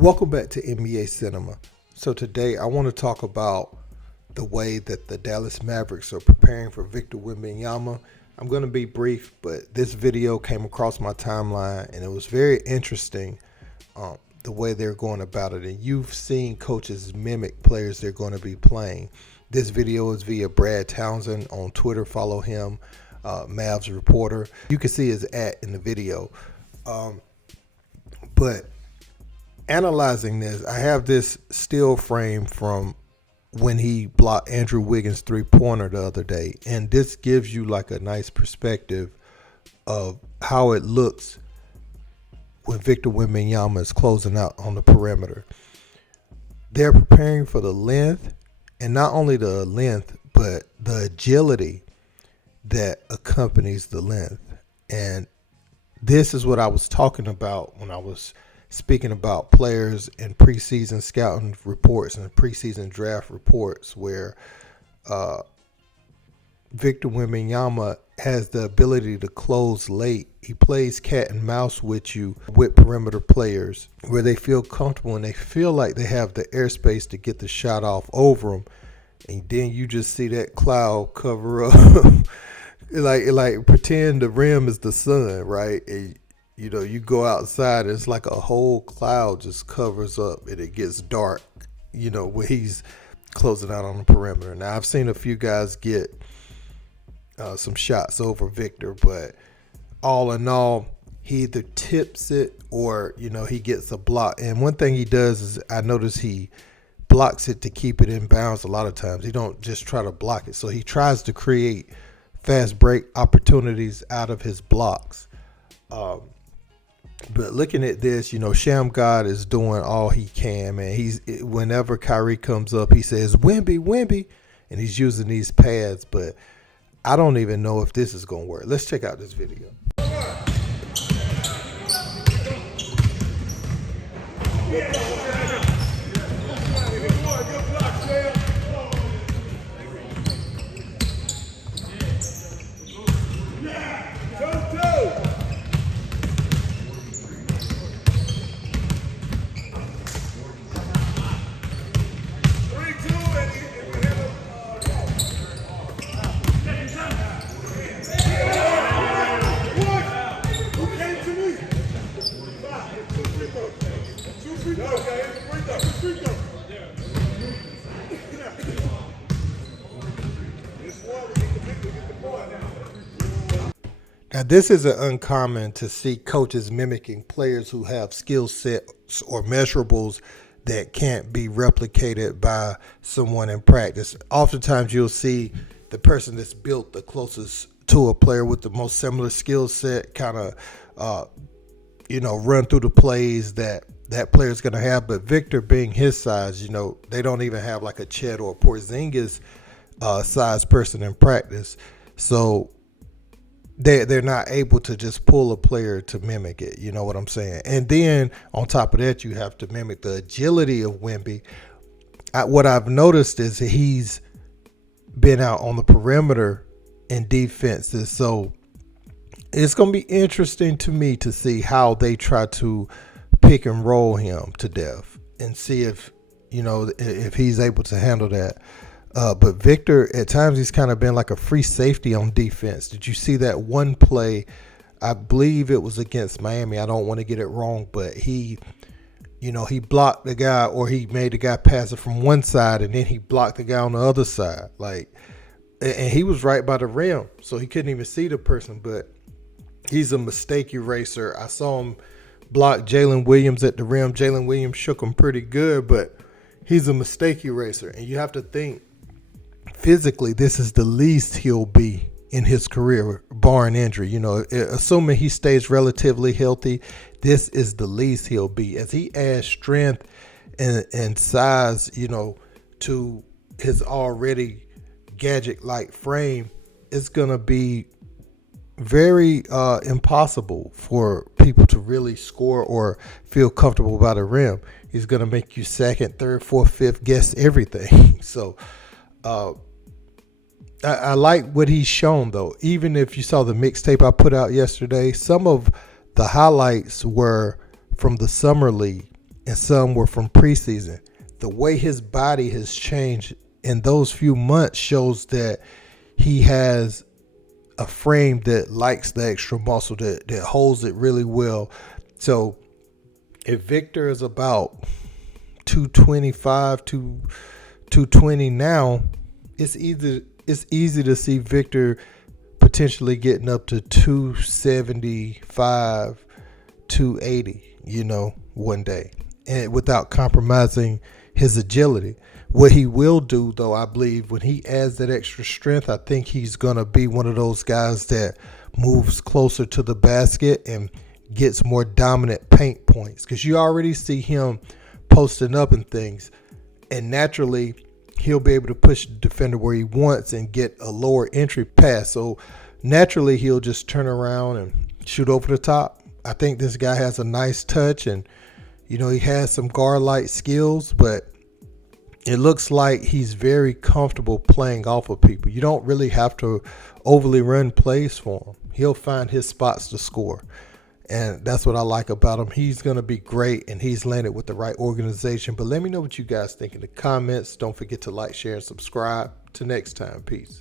Welcome back to NBA Cinema. So today I want to talk about the way that the Dallas Mavericks are preparing for Victor Wembanyama. I'm going to be brief, but this video came across my timeline and it was very interesting the way they're going about it. And you've seen coaches mimic players they're going to be playing. This video is via Brad Townsend on Twitter. Follow him, Mavs reporter. You can see his @ in the video. But analyzing this, I have this still frame from when he blocked Andrew Wiggins' three-pointer the other day, and this gives you like a nice perspective of how it looks when Victor Wembanyama is closing out on the perimeter. They're preparing for the length, and not only the length, but the agility that accompanies the length. And this is what I was talking about when I was speaking about players in preseason scouting reports and preseason draft reports, where Victor Wembanyama has the ability to close late. He plays cat and mouse with you with perimeter players where they feel comfortable and they feel like they have the airspace to get the shot off over them. And then you just see that cloud cover up. like pretend the rim is the sun, right? And you go outside, it's like a whole cloud just covers up and it gets dark, when he's closing out on the perimeter. Now, I've seen a few guys get some shots over Victor, but all in all, he either tips it or, he gets a block. And one thing he does is I notice he blocks it to keep it in bounds a lot of times. He don't just try to block it. So he tries to create fast break opportunities out of his blocks. But looking at this, Shamgod is doing all he can, man. Whenever Kyrie comes up, he says, Wemby, and he's using these pads, but I don't even know if this is going to work. Let's check out this video. Now, this isn't uncommon to see coaches mimicking players who have skill sets or measurables that can't be replicated by someone in practice. Oftentimes, you'll see the person that's built the closest to a player with the most similar skill set kind of, run through the plays that player's going to have. But Victor, being his size, they don't even have like a Chet or Porzingis size person in practice. So they're not able to just pull a player to mimic it. You know what I'm saying? And then on top of that, you have to mimic the agility of Wemby. What I've noticed is he's been out on the perimeter in defenses. So it's going to be interesting to me to see how they try to pick and roll him to death and see if he's able to handle that. But Victor, at times, he's kind of been like a free safety on defense. Did you see that one play? I believe it was against Miami. I don't want to get it wrong, but he blocked the guy, or he made the guy pass it from one side, and then he blocked the guy on the other side. And he was right by the rim, so he couldn't even see the person. But he's a mistake eraser. I saw him block Jalen Williams at the rim. Jalen Williams shook him pretty good, but he's a mistake eraser. And you have to think, physically, this is the least he'll be in his career, barring injury. Assuming he stays relatively healthy, this is the least he'll be. As he adds strength and size, to his already gadget-like frame, it's going to be very impossible for people to really score or feel comfortable by the rim. He's going to make you second, third, fourth, fifth guess everything. So I like what he's shown, though. Even if you saw the mixtape I put out yesterday, some of the highlights were from the summer league, and some were from preseason. The way his body has changed in those few months shows that he has a frame that likes the extra muscle, that holds it really well. So if Victor is about 225 to 220 now, it's easy to see Victor potentially getting up to 275, 280, one day, and without compromising his agility. What he will do, though, I believe, when he adds that extra strength, I think he's going to be one of those guys that moves closer to the basket and gets more dominant paint points, because you already see him posting up and things, and naturally he'll be able to push the defender where he wants and get a lower entry pass. So naturally he'll just turn around and shoot over the top. I think this guy has a nice touch, and he has some guard-like skills, but it looks like he's very comfortable playing off of people. You don't really have to overly run plays for him. He'll find his spots to score. And that's what I like about him. He's going to be great, and he's landed with the right organization. But let me know what you guys think in the comments. Don't forget to like, share, and subscribe. Till next time. Peace.